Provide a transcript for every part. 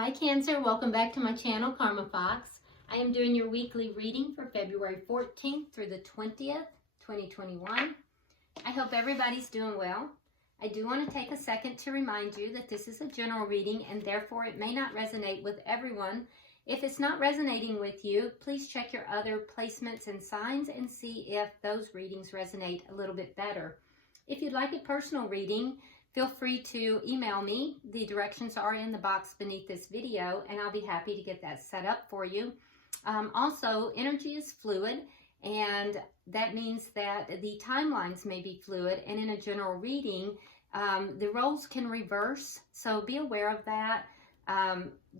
Hi Cancer, welcome back to my channel, Karma Fox. I am doing your weekly reading for February 14th through the 20th, 2021. I hope everybody's doing well. I do want to take a second to remind you that this is a general reading and therefore it may not resonate with everyone. If it's not resonating with you, please check your other placements and signs and see if those readings resonate a little bit better. If you'd like a personal reading, feel free to email me. The directions are in the box beneath this video, and I'll be happy to get that set up for you. Also, energy is fluid, and that means that the timelines may be fluid, and in a general reading, the roles can reverse, so be aware of that.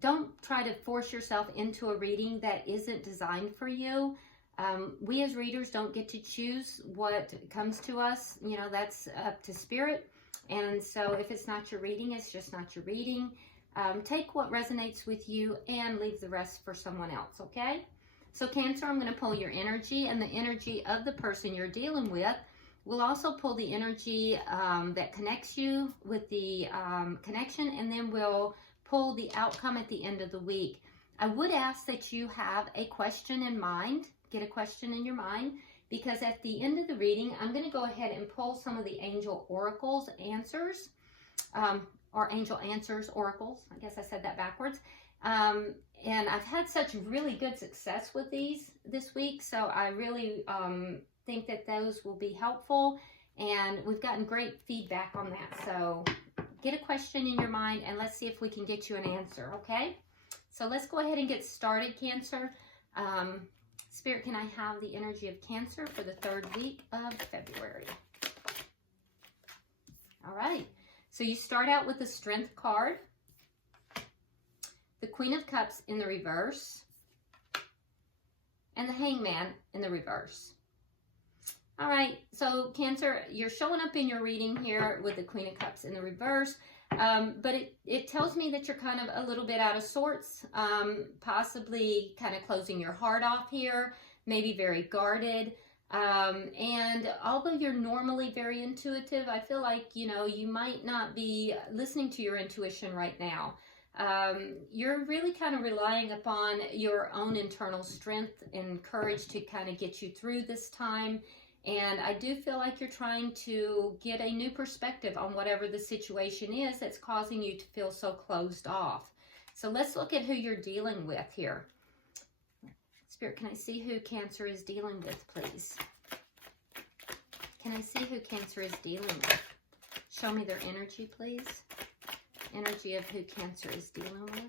Don't try to force yourself into a reading that isn't designed for you. We as readers don't get to choose what comes to us. You know, that's up to spirit. And so if it's not your reading, it's just not your reading. Take what resonates with you and leave the rest for someone else, okay? So Cancer, I'm going to pull your energy and the energy of the person you're dealing with. We'll also pull the energy that connects you with the connection, and then we'll pull the outcome at the end of the week. I would ask that you have a question in mind, get a question in your mind, because at the end of the reading, I'm going to go ahead and pull some of the angel oracles answers, or angel answers oracles. I guess I said that backwards. And I've had such really good success with these this week, so I really think that those will be helpful, and we've gotten great feedback on that. So get a question in your mind, and let's see if we can get you an answer, okay? So let's go ahead and get started, Cancer. Spirit, can I have the energy of Cancer for the third week of February? All right. So you start out with the Strength card, the Queen of Cups in the reverse, and the Hangman in the reverse. All right. So Cancer, you're showing up in your reading here with the Queen of Cups in the reverse. But it tells me that you're kind of a little bit out of sorts, possibly kind of closing your heart off here, maybe very guarded. And although you're normally very intuitive, I feel like, you know, you might not be listening to your intuition right now. You're really kind of relying upon your own internal strength and courage to kind of get you through this time. And I do feel like you're trying to get a new perspective on whatever the situation is that's causing you to feel so closed off. So let's look at who you're dealing with here. Spirit, can I see who Cancer is dealing with, please? Can I see who Cancer is dealing with? Show me their energy, please. Energy of who Cancer is dealing with.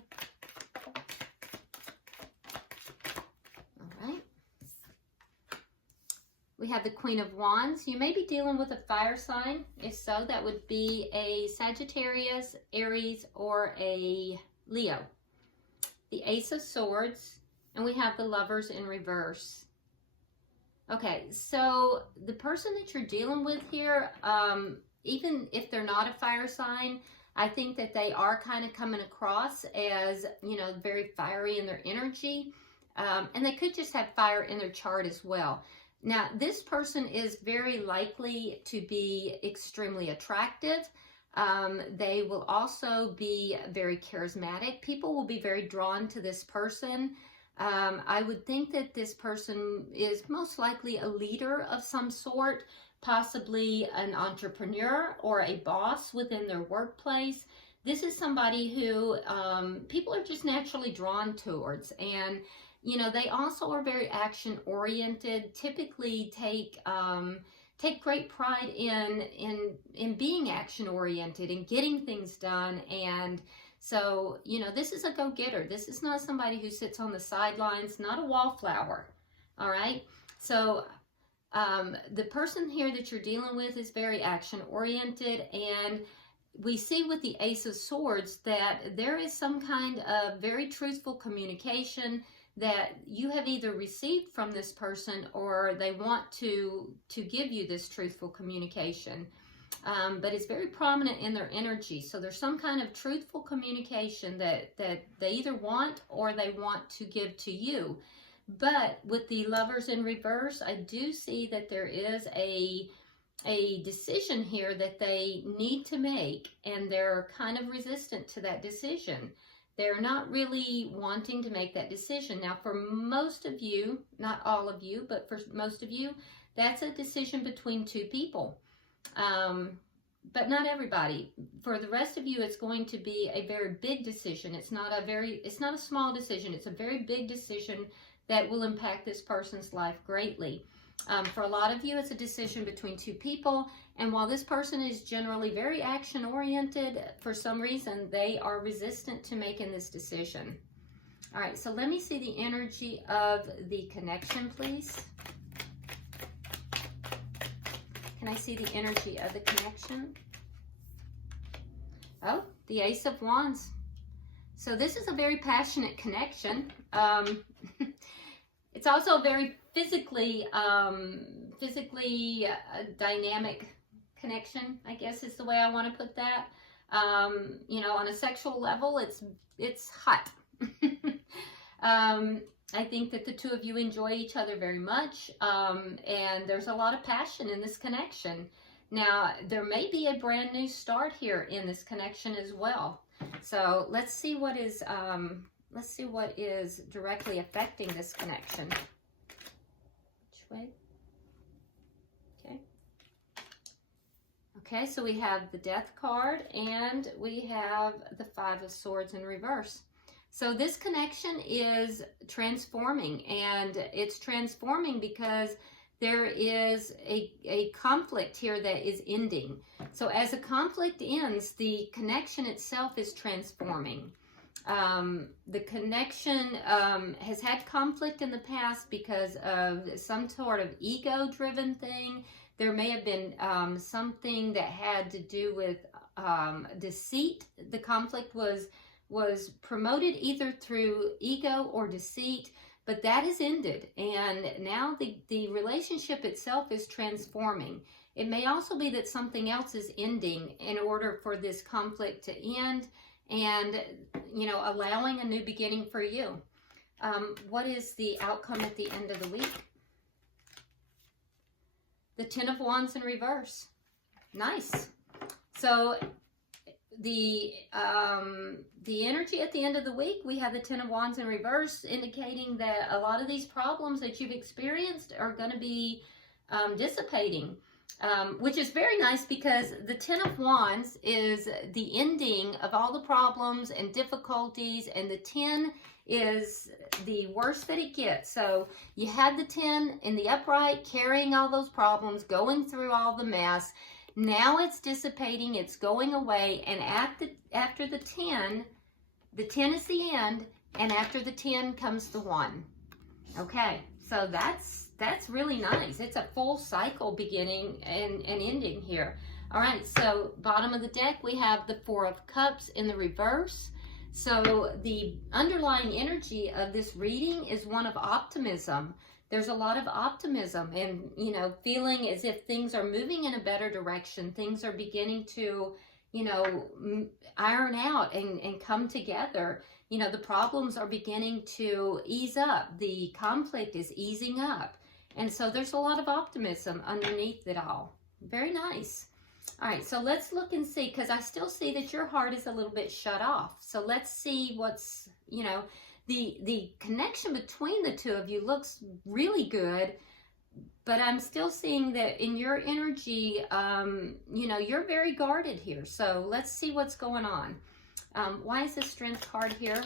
We have the Queen of Wands. You may be dealing with a fire sign. If so, that would be a Sagittarius, Aries, or a Leo. The Ace of Swords, and we have the Lovers in reverse. Okay, so the person that you're dealing with here, even if they're not a fire sign, I think that they are kind of coming across as, you know, very fiery in their energy. And they could just have fire in their chart as well. Now, this person is very likely to be extremely attractive. They will also be very charismatic. People will be very drawn to this person. I would think that this person is most likely a leader of some sort, possibly an entrepreneur or a boss within their workplace. This is somebody who people are just naturally drawn towards, and you know, they also are very action-oriented, typically take great pride in being action-oriented and getting things done. And so, you know, this is a go-getter. This is not somebody who sits on the sidelines, not a wallflower, all right? So the person here that you're dealing with is very action-oriented, and we see with the Ace of Swords that there is some kind of very truthful communication that you have either received from this person, or they want to give you this truthful communication. But it's very prominent in their energy. So there's some kind of truthful communication that they either want or they want to give to you. But with the Lovers in reverse, I do see that there is a decision here that they need to make, and they're kind of resistant to that decision. They're not really wanting to make that decision. Now, for most of you, not all of you, but for most of you, that's a decision between two people. But not everybody. For the rest of you, it's going to be a very big decision. It's not a small decision. It's a very big decision that will impact this person's life greatly. For a lot of you, it's a decision between two people. And while this person is generally very action-oriented, for some reason, they are resistant to making this decision. All right, so let me see the energy of the connection, please. Can I see the energy of the connection? Oh, the Ace of Wands. So this is a very passionate connection. It's also a very physically dynamic connection, I guess is the way I want to put that. You know, on a sexual level, it's hot. I think that the two of you enjoy each other very much, and there's a lot of passion in this connection. Now, there may be a brand new start here in this connection as well. So let's see what is directly affecting this connection. Which way? Okay. Okay, so we have the Death card and we have the Five of Swords in reverse. So this connection is transforming, and it's transforming because there is a conflict here that is ending. So as a conflict ends, the connection itself is transforming. The connection has had conflict in the past because of some sort of ego-driven thing. There may have been something that had to do with deceit. The conflict was promoted either through ego or deceit, but that is ended, and now the relationship itself is transforming. It may also be that something else is ending in order for this conflict to end, and, you know, allowing a new beginning for you. What is the outcome at the end of the week? The Ten of Wands in reverse. Nice. So the energy at the end of the week, we have the Ten of Wands in reverse, indicating that a lot of these problems that you've experienced are going to be dissipating, which is very nice because the Ten of Wands is the ending of all the problems and difficulties, and the 10 is the worst that it gets. So you had the 10 in the upright, carrying all those problems, going through all the mess. Now it's dissipating, it's going away, and after the 10 is the end, and after the 10 comes the 1. Okay, so that's really nice. It's a full cycle beginning and ending here. All right, so bottom of the deck, we have the Four of Cups in the reverse. So the underlying energy of this reading is one of optimism. There's a lot of optimism and, you know, feeling as if things are moving in a better direction. Things are beginning to, you know, iron out and come together. You know, the problems are beginning to ease up. The conflict is easing up. And so there's a lot of optimism underneath it all. Very nice. All right, so let's look and see, because I still see that your heart is a little bit shut off. So let's see what's, you know, the connection between the two of you looks really good, but I'm still seeing that in your energy, you know, you're very guarded here. So let's see what's going on. Why is the Strength card here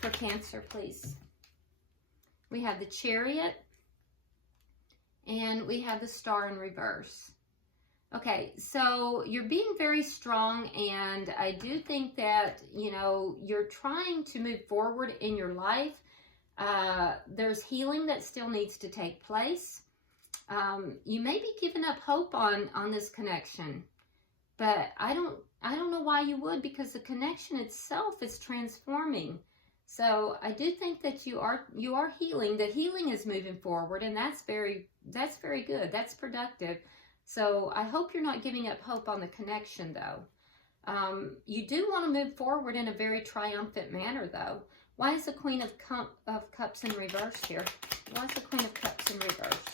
for Cancer, please? We have the Chariot, and we have the Star in reverse. Okay, so you're being very strong, and I do think that, you know, you're trying to move forward in your life. There's healing that still needs to take place. You may be giving up hope on this connection, but I don't know why you would, because the connection itself is transforming. So I do think that you are healing. The healing is moving forward, and that's very good. That's productive. So I hope you're not giving up hope on the connection, though. You do want to move forward in a very triumphant manner, though. Why is the Queen of Cups in reverse here? Why is the Queen of Cups in reverse?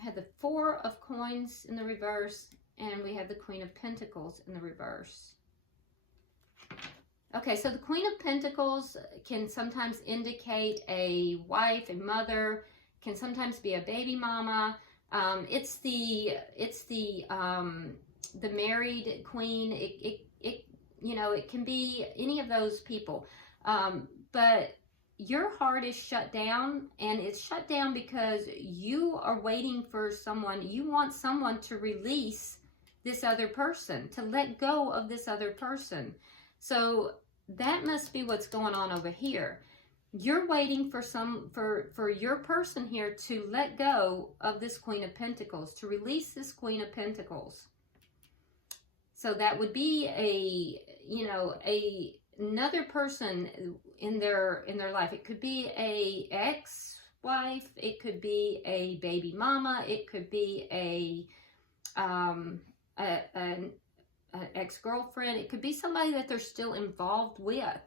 I had the Four of Coins in the reverse And we have the Queen of Pentacles in the reverse. Okay, so the Queen of Pentacles can sometimes indicate a wife, a mother, can sometimes be a baby mama. It's the married queen. It you know, it can be any of those people. But your heart is shut down, and it's shut down because you are waiting for someone. You want someone to release this other person, to let go of this other person. So that must be what's going on over here. You're waiting for your person here to let go of this Queen of Pentacles, to release this Queen of Pentacles. So that would be another person in their life. It could be a ex-wife, it could be a baby mama, it could be an ex-girlfriend, it could be somebody that they're still involved with.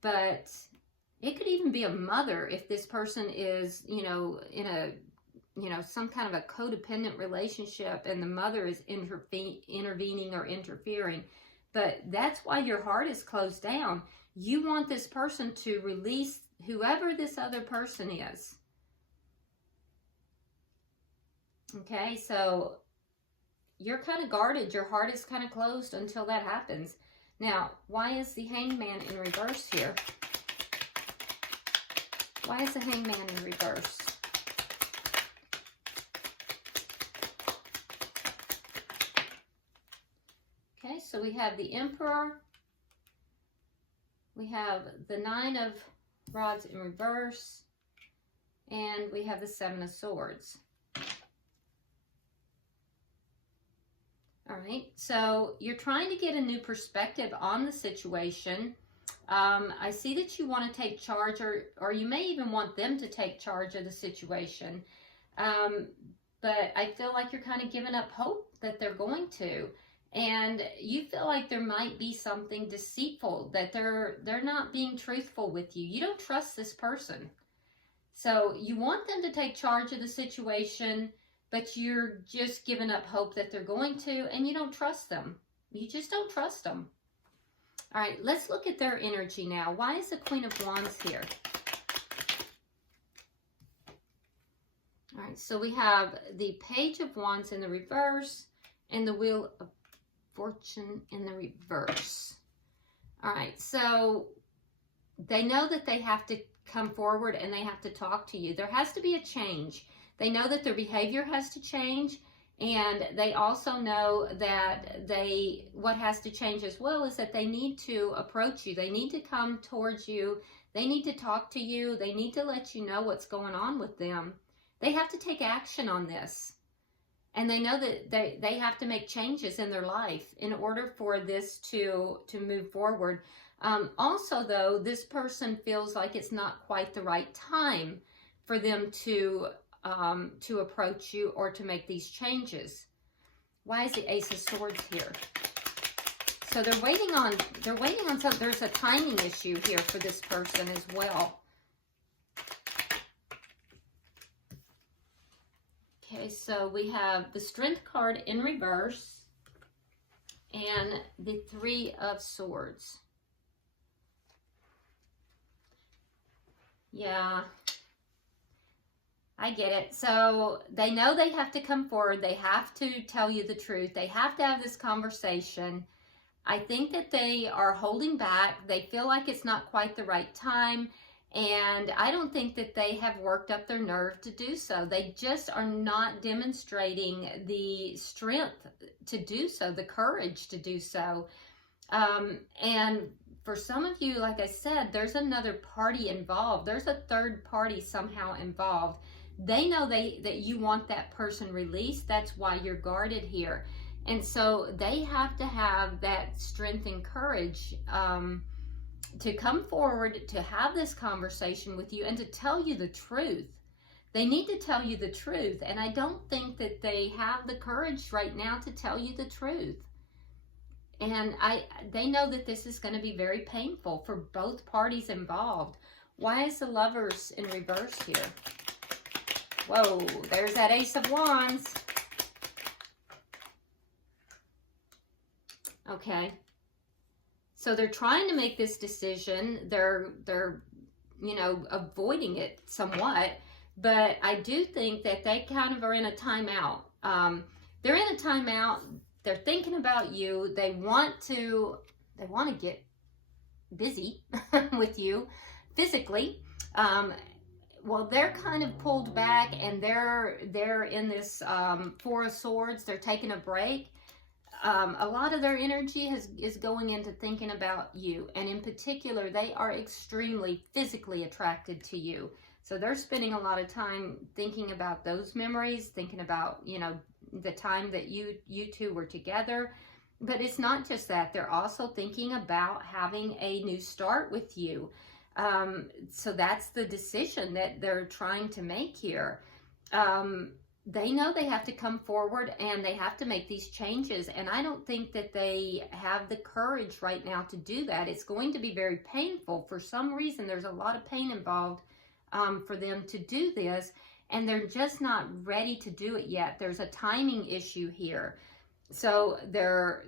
But it could even be a mother if this person is, in a, some kind of a codependent relationship and the mother is intervening or interfering. But that's why your heart is closed down. You want this person to release whoever this other person is. Okay, so you're kind of guarded. Your heart is kind of closed until that happens. Now, why is the Hangman in reverse here? Why is the Hangman in reverse? Okay, so we have the Emperor. We have the Nine of Rods in reverse. And we have the Seven of Swords. All right, so you're trying to get a new perspective on the situation. I see that you want to take charge, or you may even want them to take charge of the situation. But I feel like you're kind of giving up hope that they're going to. And you feel like there might be something deceitful, that they're not being truthful with you. You don't trust this person. So you want them to take charge of the situation, but you're just giving up hope that they're going to, and you don't trust them. You just don't trust them. All right, let's look at their energy now. Why is the Queen of Wands here? All right, so we have the Page of Wands in the reverse and the Wheel of Fortune in the reverse. All right, so they know that they have to come forward and they have to talk to you. There has to be a change. They know that their behavior has to change, and they also know that what has to change as well is that they need to approach you. They need to come towards you. They need to talk to you. They need to let you know what's going on with them. They have to take action on this. And they know that they have to make changes in their life in order for this to move forward. Also, though, this person feels like it's not quite the right time for them to approach you or to make these changes. Why is the Ace of Swords here? So they're waiting on something. There's a timing issue here for this person as well. Okay, so we have the Strength card in reverse and the Three of Swords. Yeah, I get it. So they know they have to come forward. They have to tell you the truth. They have to have this conversation. I think that they are holding back. They feel like it's not quite the right time. And I don't think that they have worked up their nerve to do so. They just are not demonstrating the strength to do so, the courage to do so. And for some of you, like I said, there's another party involved. There's a third party somehow involved. They know that you want that person released. That's why you're guarded here. And so they have to have that strength and courage to come forward, to have this conversation with you, and to tell you the truth. They need to tell you the truth, and I don't think that they have the courage right now to tell you the truth. And they know that this is going to be very painful for both parties involved. Why is the Lovers in reverse here? Whoa, there's that Ace of Wands. Okay. So they're trying to make this decision. They're you know, avoiding it somewhat, but I do think that they kind of are in a timeout. They're in a timeout. They're thinking about you. They want to get busy with you physically. Well, they're kind of pulled back, and they're in this Four of Swords. They're taking a break. A lot of their energy is going into thinking about you, and in particular, they are extremely physically attracted to you. So they're spending a lot of time thinking about those memories, thinking about, you know, the time that you two were together. But it's not just that. They're also thinking about having a new start with you. So that's the decision that they're trying to make here. They know they have to come forward and they have to make these changes. And I don't think that they have the courage right now to do that. It's going to be very painful. For some reason, there's a lot of pain involved for them to do this. And they're just not ready to do it yet. There's a timing issue here. So they're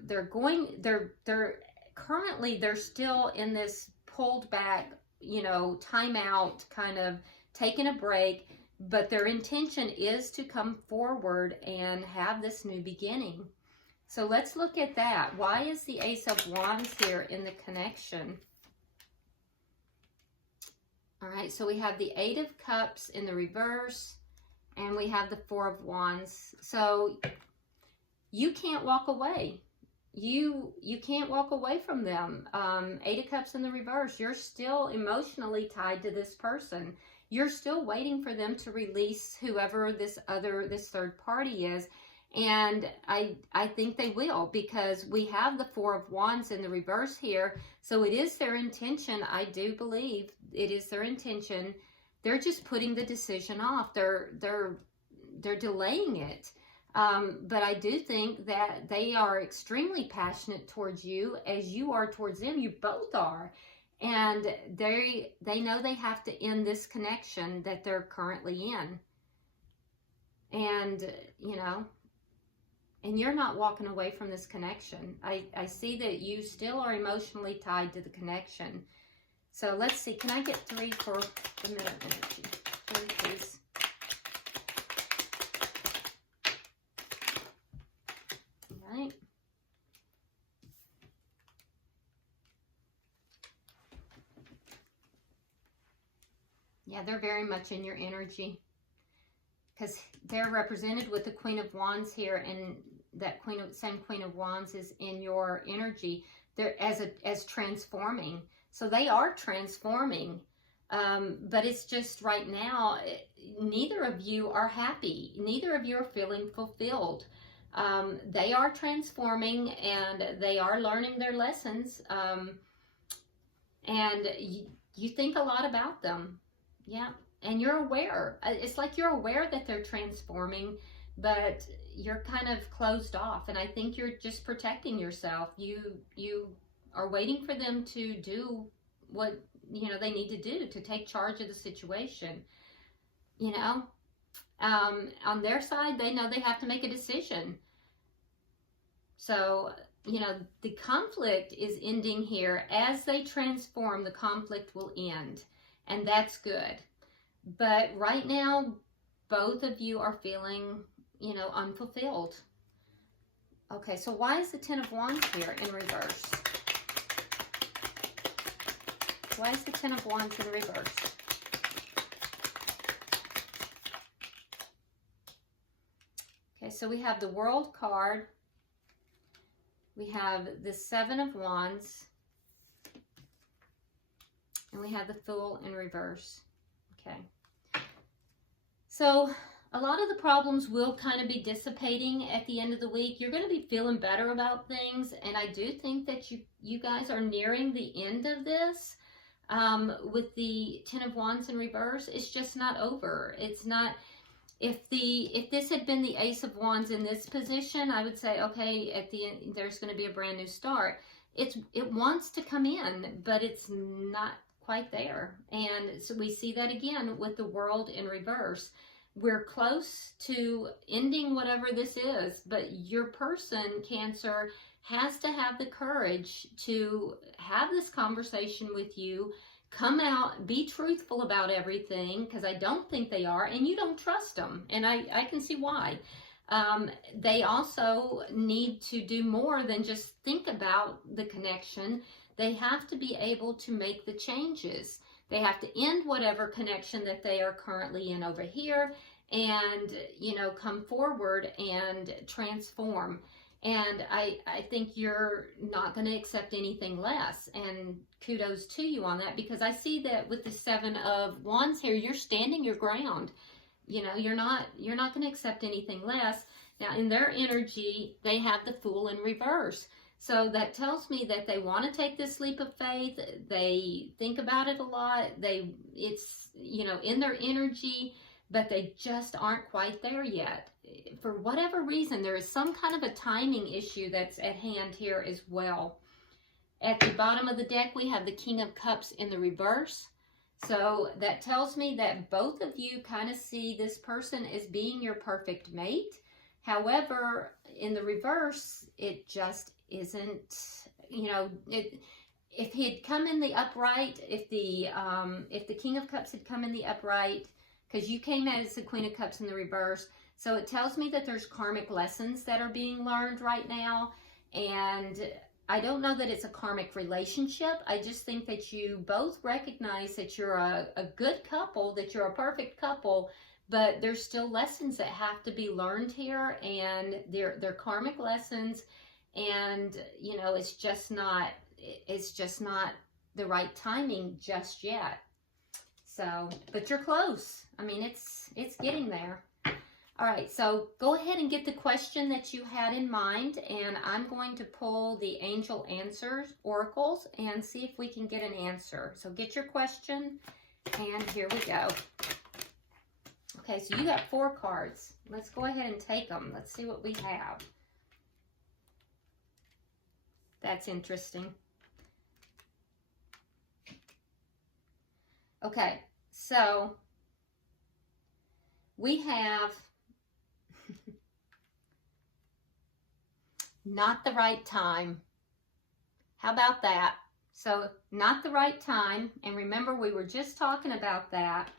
currently still in this pulled back, you know, timeout, kind of taking a break. But their intention is to come forward and have this new beginning. So let's look at that. Why is the Ace of Wands here in the connection? All right, so we have the Eight of Cups in the reverse, and we have the Four of Wands. So you can't walk away. You can't walk away from them. Eight of Cups in the reverse. You're still emotionally tied to this person. You're still waiting for them to release whoever this third party is. And I think they will, because we have the Four of Wands in the reverse here. So it is their intention. I do believe it is their intention. They're just putting the decision off. They're delaying it. But I do think that they are extremely passionate towards you, as you are towards them. You both are. And they know they have to end this connection that they're currently in. And, you know, and you're not walking away from this connection. I see that you still are emotionally tied to the connection. So let's see. Can I get 3 for the middle energy? 3, please. All right. Yeah, they're very much in your energy, because they're represented with the Queen of Wands here, and that same Queen of Wands is in your energy. They're as transforming. So they are transforming, but it's just right now, neither of you are happy. Neither of you are feeling fulfilled. They are transforming, and they are learning their lessons, and you think a lot about them. Yeah, and you're aware. It's like you're aware that they're transforming, but you're kind of closed off. And I think you're just protecting yourself. You are waiting for them to do what, you know, they need to do to take charge of the situation. You know, on their side, they know they have to make a decision. So, you know, the conflict is ending here. As they transform, the conflict will end. And that's good. But right now, both of you are feeling, you know, unfulfilled. Okay, so why is the Ten of Wands here in reverse? Why is the Ten of Wands in reverse? Okay, so we have the World card. We have the Seven of Wands. And we have the Fool in reverse. Okay. So a lot of the problems will kind of be dissipating at the end of the week. You're going to be feeling better about things. And I do think that you guys are nearing the end of this with the Ten of Wands in reverse. It's just not over. It's not. If this had been the Ace of Wands in this position, I would say, okay, at the end, there's going to be a brand new start. It wants to come in, but it's not quite there. And so we see that again with the World in reverse. we're close to ending whatever this is, but your person, Cancer, has to have the courage to have this conversation with you, come out, be truthful about everything, because I don't think they are, and you don't trust them, and I can see why. They also need to do more than just think about the connection. They have to be able to make the changes. They have to end whatever connection that they are currently in over here and, you know, come forward and transform. And I think you're not going to accept anything less. And kudos to you on that, because I see that with the Seven of Wands here, you're standing your ground. You know, you're not going to accept anything less. Now, in their energy, they have the Fool in reverse. So that tells me that they want to take this leap of faith. They think about it a lot. It's, you know, in their energy, but they just aren't quite there yet. For whatever reason, there is some kind of a timing issue that's at hand here as well. At the bottom of the deck, we have the King of Cups in the reverse. So that tells me that both of you kind of see this person as being your perfect mate. However, in the reverse, it just isn't, you know, if he had come in the upright, if the King of Cups had come in the upright, because you came out as the Queen of Cups in the reverse, so it tells me that there's karmic lessons that are being learned right now, and I don't know that it's a karmic relationship. I just think that you both recognize that you're a good couple, that you're a perfect couple, but there's still lessons that have to be learned here, and they're karmic lessons, and, you know, it's just not the right timing just yet. So, but you're close. I mean, it's getting there. All right, so go ahead and get the question that you had in mind, and I'm going to pull the Angel Answers oracles and see if we can get an answer. So get your question, and here we go. Okay, so you got 4 cards. Let's go ahead and take them. Let's see what we have. That's interesting. Okay, so we have not the right time. How about that? So not the right time. And remember, we were just talking about that.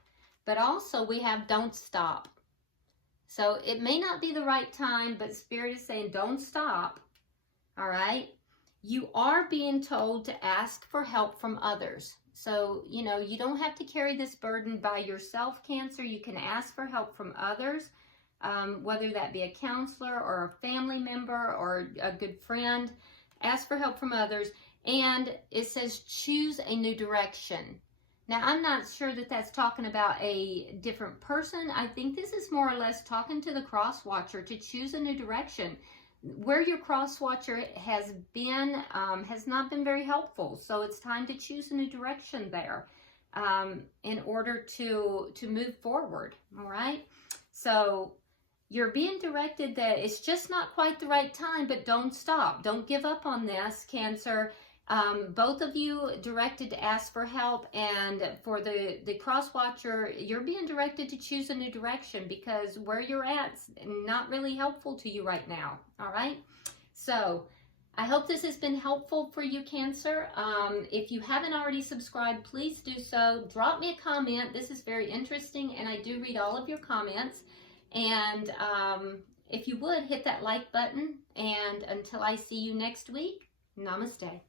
But also we have don't stop. So it may not be the right time, but Spirit is saying don't stop. All right. You are being told to ask for help from others. So, you know, you don't have to carry this burden by yourself, Cancer. You can ask for help from others. Whether that be a counselor or a family member or a good friend, ask for help from others. And it says choose a new direction. Now, I'm not sure that that's talking about a different person. I think this is more or less talking to the cross watcher to choose a new direction. Where your cross watcher has been has not been very helpful. So it's time to choose a new direction there in order to move forward. All right. So you're being directed that it's just not quite the right time, but don't stop. Don't give up on this, Cancer. Both of you directed to ask for help, and for the cross watcher, you're being directed to choose a new direction because where you're at's not really helpful to you right now. All right. So I hope this has been helpful for you, Cancer. If you haven't already subscribed, please do so. Drop me a comment. This is very interesting, and I do read all of your comments. And if you would, hit that like button. And until I see you next week, namaste.